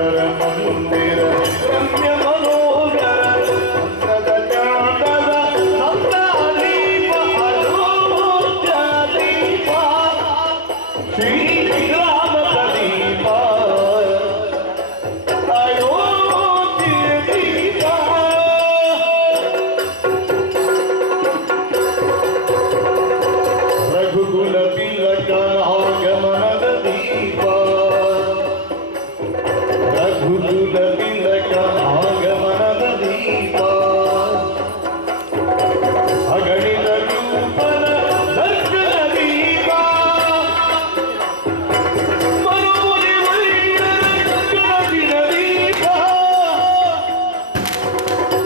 ಸುಂದರ ಮಂದಿರ ರಮ್ಯ ಮನೋಹರ ಅಂದದ ಚಾಂದದ ಸಂದಾದೀಪ ಅಯೋಧ್ಯ ದೀಪ ಶ್ರೀರಾಮ ಪ್ರದೀಪ ಅಯೋಧ್ಯ ದೀಪ ರಘುಕುಲ ತಿಲಕ ಆಗಮನದ ದೀಪ ರಘುಕುಲ ತಿಲಕ ಆಗಮನದ ದೀಪ ಅಗಣಿತ ರೂಪನ ದರ್ಶನ ದೀಪ ಮರುಮುನಿ ವೈದ್ಯರ ಕನಸಿನ ದೀಪ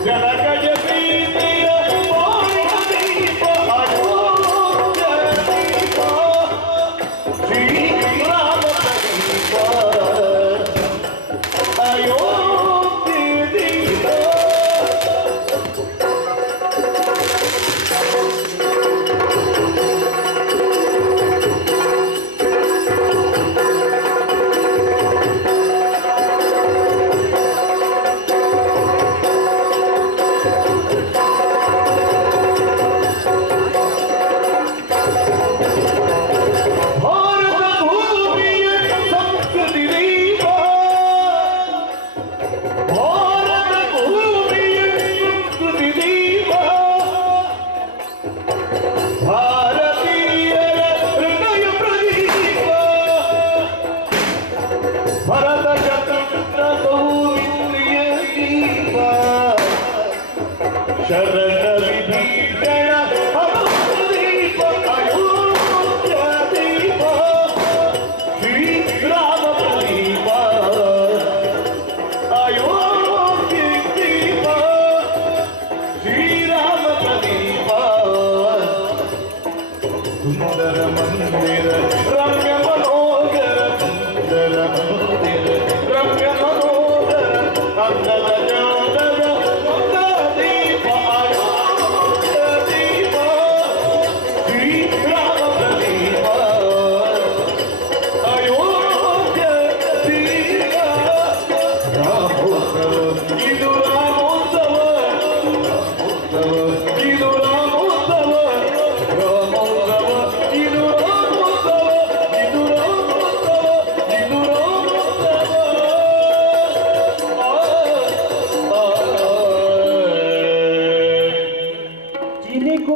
ಜನಕಜ ಪ್ರೀತಿಯ ಮೌನ ದೀಪ ಅಯೋಧ್ಯ ದೀಪ ಶ್ರೀರಾಮ ಪ್ರದೀಪ ಅಯೋಧ್ಯ ದೀಪ ಭಾರತ ಭೂಮಿಯ ಸಂಸ್ಕೃತಿ ದೀಪ ಭಾರತ ಭೂಮಿಯ ಸಂಸ್ಕೃತಿ ದೀಪ ಭಾರತೀಯರ ಹೃದಯ ಪ್ರದೀಪ ಭರತ ಚತುರ್ಥ ಸೌಂದರ್ಯ ದೀಪ ಶರಣ ವಿಭೀಷಣ ದೀಪ ಅಯೋಧ್ಯ ದೀಪ ಶ್ರೀರಾಮ ಪ್ರದೀಪ ಅಯೋಧ್ಯ ದೀಪ ಶ್ರೀರಾಮ ಪ್ರದೀಪ ಸುಂದರ ಮಂದಿರ ರಮ್ಯ ಮನೋಹರ ಸುಂದರ ಮಂದಿರ ರಮ್ಯ ಮನೋಹರ ಅಂದದ ಜಾನದ ದೀಪ ಅಯೋಧ್ಯ ದೀಪ ಶ್ರೀರಾಮ ಪ್ರದೀಪ ಅಯೋಧ್ಯ ದೀಪ ರಾಮೋತ್ಸವ ಇದು ರಾಮೋತ್ಸವ ಇದು ರಾಮೋತ್ಸವ ರಾಮೋತ್ಸವ ಇದು ರಾಮೋತ್ಸವ ಇದು ರಾಮೋತ್ಸವ ಇದು ರಾಮೋತ್ಸವ